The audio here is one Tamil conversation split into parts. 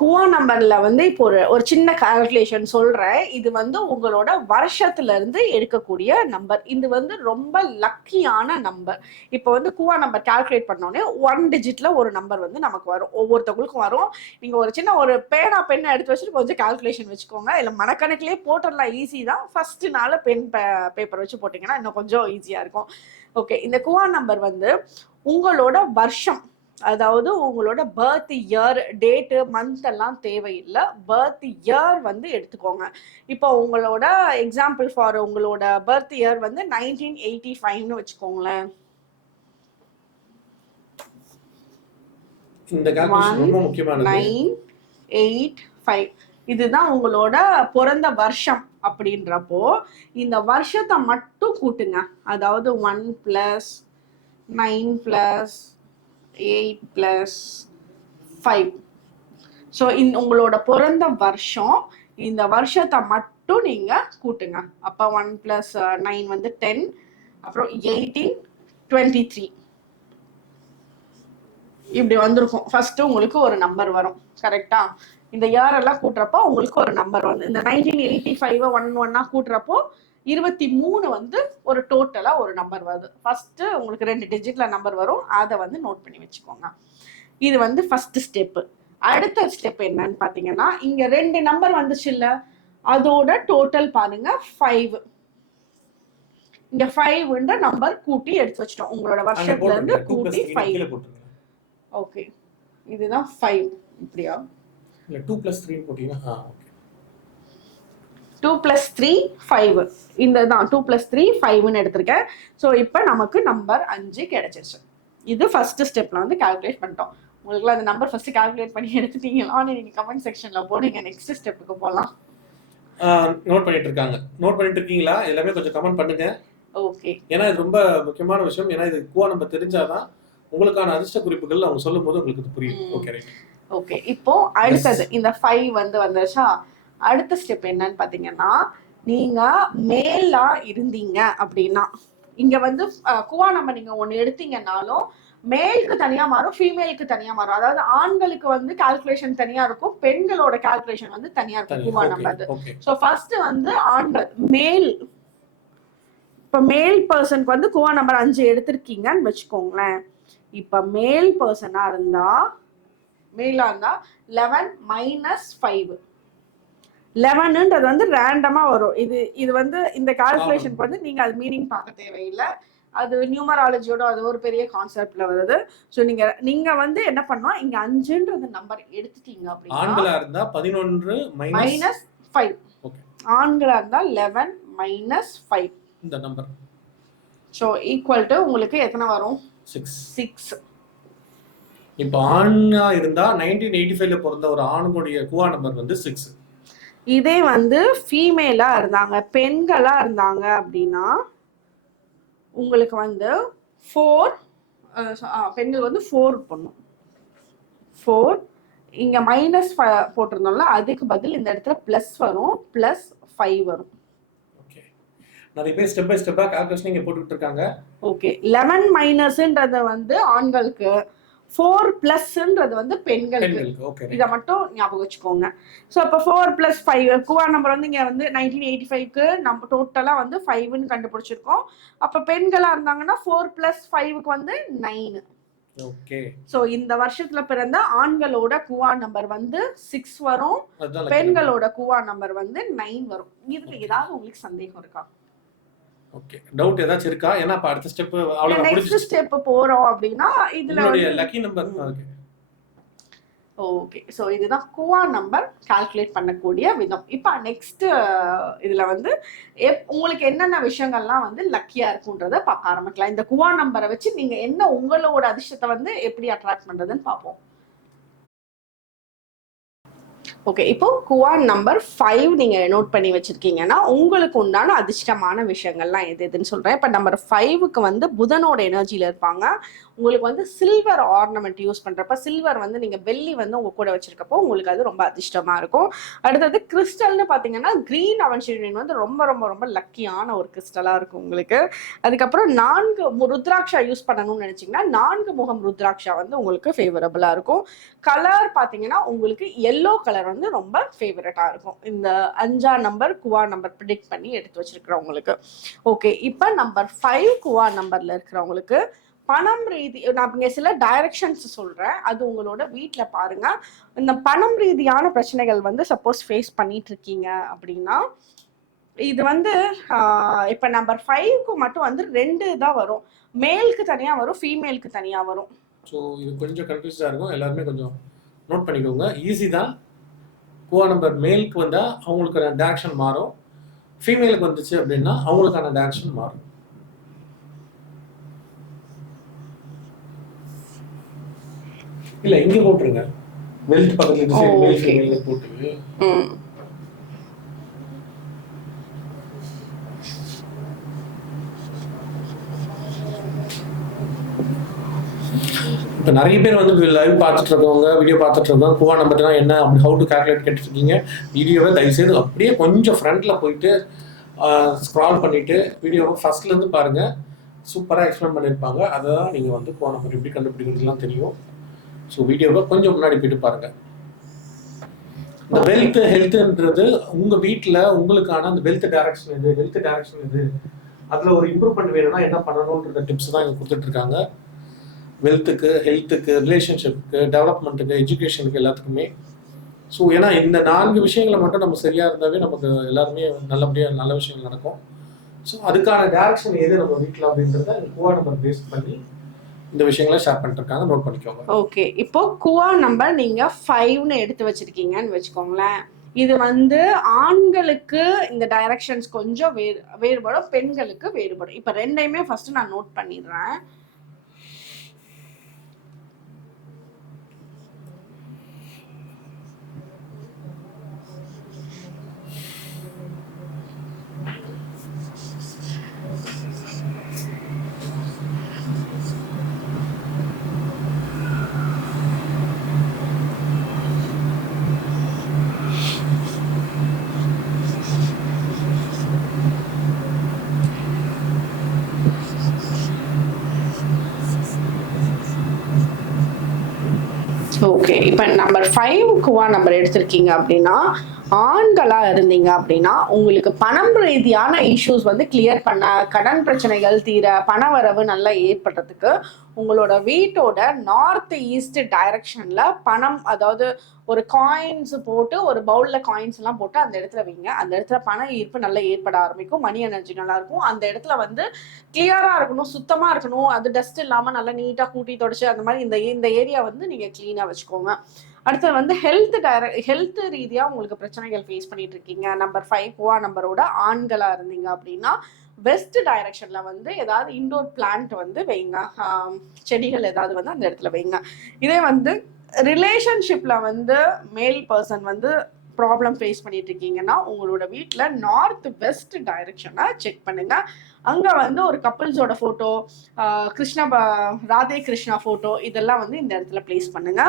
குவா நம்பர்ல வந்து இப்போ ஒரு ஒரு சின்ன கால்குலேஷன் சொல்றேன். இது வந்து உங்களோட வருஷத்துல இருந்து எடுக்கக்கூடிய நம்பர் இது வந்து ரொம்ப லக்கியான நம்பர் இப்போ வந்து குவா நம்பர் கால்குலேட் பண்ணோடனே ஒன் டிஜிட்ல ஒரு நம்பர் வந்து நமக்கு வரும். ஒவ்வொருத்தவங்களுக்கும் வரும். நீங்க ஒரு சின்ன ஒரு பேனா பெண்ணை எடுத்து வச்சுட்டு கொஞ்சம் கால்குலேஷன் வச்சுக்கோங்க. இல்ல மனக்கணக்கிலே போட்டுடலாம் ஈஸி தான். ஃபர்ஸ்ட் நாள் பென் பேப்பர் வச்சு போட்டீங்கன்னா இன்னும் கொஞ்சம் ஈஸியா இருக்கும். ஓகே இந்த குவா நம்பர் வந்து உங்களோட வருஷம். அதாவது உங்களோட பர்த் இயர் டேட்டு மந்த் எல்லாம் தேவையில்லை. பர்த் இயர் வந்து எடுத்துக்கோங்க. இப்போ உங்களோட எக்ஸாம்பிள் ஃபார் உங்களோட பர்த் இயர் வந்து நைன்டீன் எயிட்டி ஃபைவ்னு வச்சுக்கோங்களேன். நைன் எயிட் ஃபைவ் இதுதான் உங்களோட பிறந்த வருஷம் அப்படின்றப்போ இந்த வருஷத்தை மட்டும் கூட்டுங்க. அதாவது one plus nine plus eight plus five so in உங்களோட பிறந்த வருஷம் இந்த வருஷத்தை மட்டும் நீங்கள் கூட்டுங்க. அப்போ ஒன் ப்ளஸ் நைன் வந்து டென் அப்புறம் எயிட்டீன் டுவெண்ட்டி த்ரீ இப்படி வந்திருக்கும். ஃபர்ஸ்ட் உங்களுக்கு ஒரு நம்பர் வரும். கரெக்டா இந்த இயர் எல்லாம் கூட்டுறப்போ உங்களுக்கு ஒரு நம்பர் வந்து இந்த நைன்டீன் எயிட்டி ஃபைவ் ஒன் ஒன்னா கூட்டுறப்போ இருபத்தி மூணு வந்து ஒரு டோட்டலா ஒரு நம்பர் வருது. ஃபர்ஸ்ட் உங்களுக்கு ரெண்டு டிஜிட்ல நம்பர் வரும். அதை வந்து நோட் பண்ணி வச்சுக்கோங்க. இது வந்து ஃபர்ஸ்ட் ஸ்டெப் அடுத்த ஸ்டெப் என்னன்னு பாத்தீங்கன்னா இங்க ரெண்டு நம்பர் வந்துச்சு இல்ல? அதோட டோட்டல் பாருங்க ஃபைவ் இங்க ஃபைவ்ன்ற நம்பர் கூட்டி எடுத்து வச்சிட்டோம். உங்களோட வருஷத்துல இருந்து கூட்டி ஃபைவ் ஓகே இதுதான் ஃபைவ் இப்படியா? இல்ல டூ பிளஸ் த்ரீ போட்டீங்கன்னா டூ ப்ளஸ் த்ரீ ஃபைவ் இந்த தான் டூ ப்ளஸ் த்ரீ ஃபைவ்னு எடுத்திருக்கேன். ஸோ இப்போ நமக்கு நம்பர் அஞ்சு கிடைச்சிருச்சு. இது ஃபர்ஸ்ட் ஸ்டெப்ல வந்து கால்குலேட் பண்ணிட்டோம். உங்களுக்கு அந்த நம்பர் ஃபர்ஸ்ட் கால்குலேட் பண்ணி எடுத்துட்டீங்களான்னு நீங்க கமெண்ட் செக்ஷன்ல போடுங்க நெக்ஸ்ட் ஸ்டெப்புக்கு போகலாம் நோட் பண்ணிட்டு இருக்காங்க. நோட் பண்ணிட்டு இருக்கீங்களா? எல்லாமே கொஞ்சம் கமெண்ட் பண்ணுங்க. ஓகே ஏன்னா இது ரொம்ப முக்கியமான விஷயம். ஏன்னா இது குவா நம்ம தெரிஞ்சாதான் உங்களுக்கான அதிர்ஷ்ட குறிப்புகள் அவங்க சொல்லும் போது உங்களுக்கு புரியும். ஓகே ஓகே இப்போ அடுத்தது. இந்த ஃபைவ் வந்து வந்துருச்சா? அடுத்த ஸ்டெப் என்னன்னு பாத்தீங்கன்னா நீங்க மேலா இருந்தீங்க அப்படின்னா. இங்க வந்து குவா நம்ம நீங்க ஒண்ணு எடுத்தீங்கன்னாலும் மேலுக்கு தனியா மாறும் ஃபீமேலுக்கு தனியா மாறும். அதாவது ஆண்களுக்கு வந்து கால்குலேஷன் தனியா இருக்கும் பெண்களோட கால்குலேஷன் வந்து தனியா இருக்கும் குவா நம்பர் ஸோ ஃபர்ஸ்ட் வந்து ஆண்கள் மேல் இப்போ மேல் பர்சனுக்கு வந்து குவா நம்பர் அஞ்சு எடுத்திருக்கீங்கன்னு வச்சுக்கோங்களேன். இப்போ மேல் பர்சனா இருந்தா மேலா இருந்தா லெவன் மைனஸ் ஃபைவ் லெவனுன்றது வந்து ரேண்டமா வரும். இது இது வந்து இந்த கால்குலேஷனுக்கு வந்து நீங்க அது மீனிங் பார்க்க தேவையில்லை. அது நியூமராலஜியோட அது ஒரு பெரிய கான்செப்ட்ல வருது. ஸோ நீங்க நீங்க வந்து என்ன பண்ணணும்? இங்க அஞ்சுன்றது நம்பர் எடுத்துட்டீங்க அப்படின்னா ஆண்களா இருந்தா பதினொன்று மைனஸ் ஃபைவ் Okay. ஆண்களா இருந்தா லெவன் மைனஸ் ஃபைவ் இந்த நம்பர் ஸோ ஈக்குவல் டு உங்களுக்கு எத்தனை வரும்? சிக்ஸ் சிக்ஸ் இப்போ ஆணா இருந்தா நைன்டீன் எயிட்டி ஃபைவ்ல பிறந்த ஒரு ஆணுடைய குவா நம்பர் வந்து சிக்ஸ் இதே வந்து ஃபீமேலா இருந்தாங்க பெண்களா இருந்தாங்க அப்படின்னா உங்களுக்கு வந்து ஃபோர் பெண்கள் வந்து ஃபோர் பண்ணும் ஃபோர் இங்க மைனஸ் போட்டிருந்தோம்ல அதுக்கு பதில் இந்த இடத்துல ப்ளஸ் வரும் ப்ளஸ் ஃபைவ் வரும். ஓகே நிறைய பேர் ஸ்டெப் பை ஸ்டெப்பா கால்குலேஷன் இங்க போட்டுக்கிட்டு இருக்காங்க. ஓகே லெவன் மைனஸ்ன்றது வந்து ஆண்களுக்கு ஃபோர் பிளஸ்ன்றது வந்து பெண்களுக்கு. இதை மட்டும் ஞாபகம் வச்சுக்கோங்க. ஸோ இப்போ four plus five kua number வந்து இங்கே வந்து நைன்டீன் எயிட்டி ஃபைவ்க்கு நம்ம டோட்டலாக வந்து ஃபைவ்னு கண்டுபிடிச்சிருக்கோம். அப்போ பெண்களாக இருந்தாங்கன்னா ஃபோர் பிளஸ் ஃபைவ்க்கு வந்து நைன் ஓகே ஸோ இந்த வருஷத்துல பிறந்த ஆண்களோட குவா நம்பர் வந்து சிக்ஸ் வரும். பெண்களோட குவா நம்பர் வந்து நைன் வரும். இதுல ஏதாவது உங்களுக்கு சந்தேகம் இருக்கா? ஓகே டவுட் ஏதாச்சும் இருக்கா? ஏன்னா இப்ப அடுத்த ஸ்டெப் அவ்வளவு நெக்ஸ்ட் ஸ்டெப் போறோம் அப்படின்னா இதுல lucky number okay okay so இதுதான் குவா நம்பர் கால்குலேட் பண்ணக்கூடிய விதம். இப்போ நெக்ஸ்ட் இதுல வந்து எப் உங்களுக்கு என்னென்ன விஷயங்கள்லாம் வந்து லக்கியா இருக்குன்றத பார்க்க ஆரம்பிக்கலாம். இந்த குவா நம்பரை வச்சு நீங்க என்ன உங்களோட அதிர்ஷ்டத்தை வந்து எப்படி அட்ராக்ட் பண்றதுன்னு பார்ப்போம். ஓகே இப்போ குவான் நம்பர் ஃபைவ் நீங்க நோட் பண்ணி வச்சிருக்கீங்கன்னா உங்களுக்கு உண்டான அதிர்ஷ்டமான விஷயங்கள்லாம் எது எதுன்னு சொல்றேன். இப்போ நம்பர் ஃபைவுக்கு வந்து புதனோட எனர்ஜியில இருப்பாங்க. உங்களுக்கு வந்து சில்வர் ஆர்னமெண்ட் யூஸ் பண்றப்ப சில்வர் வந்து நீங்க வெள்ளி வந்து உங்க கூட வச்சிருக்கப்போ உங்களுக்கு அது ரொம்ப அதிர்ஷ்டமா இருக்கும். அடுத்தது கிறிஸ்டல்னு பாத்தீங்கன்னா கிரீன் அவன்ஷிரியன் வந்து ரொம்ப ரொம்ப ரொம்ப லக்கியான ஒரு கிறிஸ்டலா இருக்கும் உங்களுக்கு. அதுக்கப்புறம் நான்கு ருத்ராட்சா யூஸ் பண்ணணும்னு நினைச்சீங்கன்னா நான்கு முகம் ருத்ராட்சா வந்து உங்களுக்கு ஃபேவரபிளா இருக்கும். கலர் பாத்தீங்கன்னா உங்களுக்கு எல்லோ கலர் வந்து ரொம்ப ஃபேவரட்டா இருக்கும். இந்த அஞ்சா நம்பர் குவா நம்பர் ப்ரிடிக்ட் பண்ணி எடுத்து வச்சிருக்கிறவங்களுக்கு. ஓகே இப்போ நம்பர் ஃபைவ் குவா நம்பர்ல இருக்கிறவங்களுக்கு பணம் ரீதி நான் இங்கே சில டைரக்ஷன்ஸ் சொல்றேன். அது உங்களோட வீட்ல பாருங்க. இந்த பணம் ரீதியான பிரச்சனைகள் வந்து சப்போஸ் ஃபேஸ் பண்ணிட்டு இருக்கீங்க அப்படின்னா இது வந்து இப்போ நம்பர் ஃபைவ்க்கு மட்டும் வந்து ரெண்டு தான் வரும். மேலுக்கு தனியா வரும் ஃபீமேலுக்கு தனியா வரும். ஸோ இது கொஞ்சம் கன்ஃபியூஸ்டாக இருக்கும். எல்லாருமே கொஞ்சம் நோட் பண்ணிக்கோங்க. ஈஸி தான். குவா நம்பர் மேலுக்கு வந்தால் அவங்களுக்கான டேரக்ஷன் மாறும். ஃபீமேலுக்கு வந்துச்சு அப்படின்னா அவங்களுக்கான டேரக்ஷன் மாறும். இல்லை இங்கே போட்டுருங்க. பெல்ட் பக்கத்துல Oh, போட்டு. இப்போ நிறைய பேர் வந்து லைவ் பார்த்துட்டு இருக்கவங்க வீடியோ பார்த்துட்டு இருக்கவங்க குவா நம்பர்னா என்ன அப்படி ஹவு டு கால்குலேட் கேட்டுருக்கீங்க வீடியோவை தயவுசெய்து அப்படியே கொஞ்சம் ஃப்ரண்டில் போயிட்டு ஸ்க்ரால் பண்ணிவிட்டு வீடியோவை ஃபஸ்ட்லேருந்து பாருங்கள் சூப்பராக எக்ஸ்பிளைன் பண்ணியிருப்பாங்க. அதை தான் நீங்கள் வந்து கூவா நம்பர் எப்படி கண்டுபிடிக்கிறதுலாம் தெரியும். ஸோ வீடியோவை கொஞ்சம் முன்னாடி போயிட்டு பாருங்கள் இந்த வெல்த் ஹெல்த்துன்றது உங்கள் வீட்டில் உங்களுக்கான அந்த வெல்த் டைரக்ஷன் இது ஹெல்த் டைரக்ஷன் இது அதில் ஒரு இம்ப்ரூவ்மெண்ட் வேணும்னா என்ன பண்ணணுன்ற டிப்ஸ் தான் இங்கே கொடுத்துட்ருக்காங்க. வெல்த்துக்கு ஹெல்த்துக்கு ரிலேஷன்ஷிப்புக்கு டெவலப்மெண்ட்டுக்கு எஜுகேஷனுக்கு எல்லாத்துக்குமே. ஸோ ஏன்னா இந்த நான்கு விஷயங்களை மட்டும் நம்ம சரியாக இருந்தாவே நமக்கு எல்லாருமே நல்லபடியாக நல்ல விஷயங்கள் நடக்கும். ஸோ அதுக்கான டேரக்ஷன் எது நம்ம வீட்டில் அப்படின்றத குவா நம்பர் பேஸ் பண்ணி இந்த விஷயங்களை ஷேர் பண்ணிருக்காங்க நோட் பண்ணிக்கோங்க. ஓகே இப்போ குவா நம்பர் நீங்க ஃபைவ்னு எடுத்து வச்சிருக்கீங்கன்னு வச்சுக்கோங்களேன். இது வந்து ஆண்களுக்கு இந்த டைரக்ஷன்ஸ் கொஞ்சம் வேறு வேறுபடும் பெண்களுக்கு வேறுபடும். இப்போ ரெண்டையுமே ஃபர்ஸ்ட் நான் நோட் பண்ணிடுறேன் ஓகே இப்போ நம்பர் ஃபைவ் குவா நம்பர் எடுத்திருக்கீங்க அப்படின்னா ஆண்களா இருந்தீங்க அப்படின்னா உங்களுக்கு பணம் ரீதியான இஷ்யூஸ் வந்து கிளியர் பண்ண கடன் பிரச்சனைகள் தீர பண வரவு நல்லா ஏற்படுறதுக்கு உங்களோட வீட்டோட நார்த் ஈஸ்ட் டைரக்ஷன்ல பணம் அதாவது ஒரு காயின்ஸ் போட்டு ஒரு பவுலில் காயின்ஸ் எல்லாம் போட்டு அந்த இடத்துல வைங்க. அந்த இடத்துல பண ஈர்ப்பு நல்லா ஏற்பட ஆரம்பிக்கும். மணி எனர்ஜி நல்லா இருக்கும். அந்த இடத்துல வந்து கிளியரா இருக்கணும் சுத்தமா இருக்கணும். அது டஸ்ட் இல்லாமல் நல்லா நீட்டாக கூட்டி தொடச்சு அந்த மாதிரி இந்த இந்த ஏரியா வந்து நீங்க கிளீனா வச்சுக்கோங்க. அடுத்து வந்து ஹெல்த் டைர ஹெல்த் ரீதியாக உங்களுக்கு பிரச்சனைகள் ஃபேஸ் பண்ணிட்டு இருக்கீங்க. நம்பர் ஃபைவ் கோவா நம்பரோட ஆண்களாக இருந்தீங்க அப்படின்னா வெஸ்ட் டைரக்ஷனில் வந்து ஏதாவது இன்டோர் பிளான்ட் வந்து வைங்க. செடிகள் ஏதாவது வந்து அந்த இடத்துல வைங்க. இதே வந்து ரிலேஷன்ஷிப்பில் வந்து மேல் பர்சன் வந்து ப்ராப்ளம் ஃபேஸ் பண்ணிட்டு இருக்கீங்கன்னா உங்களோட வீட்டில் நார்த் வெஸ்ட் டைரக்ஷனை செக் பண்ணுங்கள் அங்க வந்து ஒரு கப்பிள்ஸோட போட்டோ கிருஷ்ணா ராதே கிருஷ்ணா போட்டோ இதெல்லாம் வந்து இந்த இடத்துல ப்ளேஸ் பண்ணுங்க.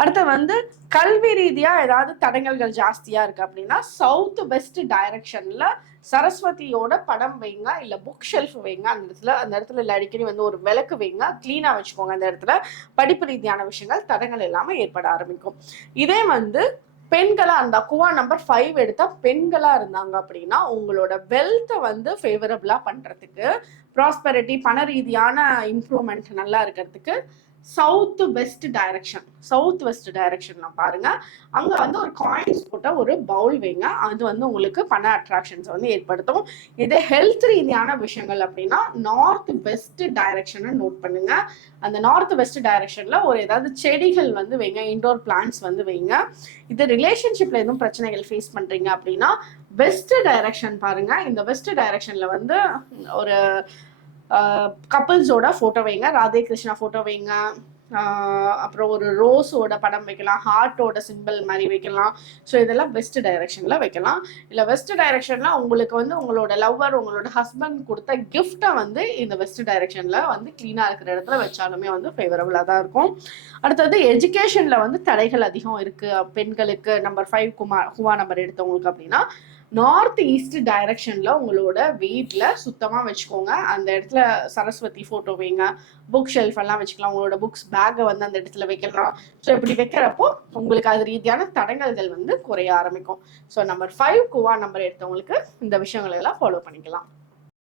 அடுத்து வந்து கல்வி ரீதியா ஏதாவது தடங்கல்கள் ஜாஸ்தியா இருக்கு அப்படின்னா சவுத் வெஸ்ட் டைரக்ஷன்ல சரஸ்வதியோட படம் வைங்க இல்ல புக் ஷெல்ஃப் வைங்க. அந்த இடத்துல அந்த இடத்துல இல்ல அடிக்கடி வந்து ஒரு விளக்கு வைங்க. கிளீனா வச்சுக்கோங்க அந்த இடத்துல. படிப்பு ரீதியான விஷயங்கள் தடங்கள் இல்லாம ஏற்பட ஆரம்பிக்கும். இதே வந்து பெண்களா இருந்தா குவா நம்பர் ஃபைவ் எடுத்தா பெண்களா இருந்தாங்க அப்படின்னா உங்களோட வெல்த்தை வந்து ஃபேவரபிளா பண்றதுக்கு ப்ராஸ்பெரிட்டி பண ரீதியான இம்ப்ரூவ்மெண்ட் நல்லா இருக்கிறதுக்கு south west direction south west டைரக்ஷன்ல பாருங்க. அங்க வந்து ஒரு காயின்ஸ் போட்ட ஒரு பவுல் வைங்க. அது வந்து உங்களுக்கு பண அட்ராக்ஷன்ஸ் வந்து ஏற்படுத்தும். இதே ஹெல்த் ரீதியான விஷயங்கள் அப்படின்னா நார்த் வெஸ்ட் டைரக்ஷனை நோட் பண்ணுங்க. அந்த நார்த் வெஸ்ட் டைரக்ஷன்ல ஒரு ஏதாவது செடிகள் வந்து வைங்க. இண்டோர் பிளான்ட்ஸ் வந்து வைங்க. இது ரிலேஷன்ஷிப்ல எதுவும் பிரச்சனைகள் ஃபேஸ் பண்றீங்க அப்படின்னா வெஸ்ட் டைரக்ஷன் பாருங்க. இந்த வெஸ்ட் டைரக்ஷன்ல வந்து ஒரு கப்பிள்ஸோட ஃபோட்டோ வைங்க. ராதே கிருஷ்ணா ஃபோட்டோ வைங்க. அப்புறம் ஒரு ரோஸோட படம் வைக்கலாம். ஹார்ட்டோட சிம்பிள் மாதிரி வைக்கலாம். ஸோ இதெல்லாம் வெஸ்ட் டைரக்ஷனில் வைக்கலாம். இல்லை வெஸ்ட் டைரக்ஷனில் உங்களுக்கு வந்து உங்களோட லவ்வர் உங்களோட ஹஸ்பண்ட் கொடுத்த கிஃப்டை வந்து இந்த வெஸ்ட் டைரக்ஷனில் வந்து க்ளீனாக இருக்கிற இடத்துல வச்சாலுமே வந்து ஃபேவரபுளாக தான் இருக்கும். அடுத்தது எஜுகேஷனில் வந்து தடைகள் அதிகம் இருக்குது பெண்களுக்கு நம்பர் ஃபைவ் குமார் குவா நம்பர் எடுத்தவங்களுக்கு அப்படின்னா நார்த் ஈஸ்ட் டைரக்ஷனில் உங்களோட வீட்டில் சுத்தமாக வச்சுக்கோங்க. அந்த இடத்துல சரஸ்வதி ஃபோட்டோ வைங்க. புக் ஷெல்ஃப் எல்லாம் வச்சுக்கலாம். உங்களோட புக்ஸ் பேக்கை வந்து அந்த இடத்துல வைக்கலாம். ஸோ இப்படி வைக்கிறப்போ உங்களுக்கு அது ரீதியான தடங்கல்கள் வந்து குறைய ஆரம்பிக்கும். So number five kua number எடுத்தவங்களுக்கு இந்த விஷயங்களை எல்லாம் ஃபாலோ பண்ணிக்கலாம்.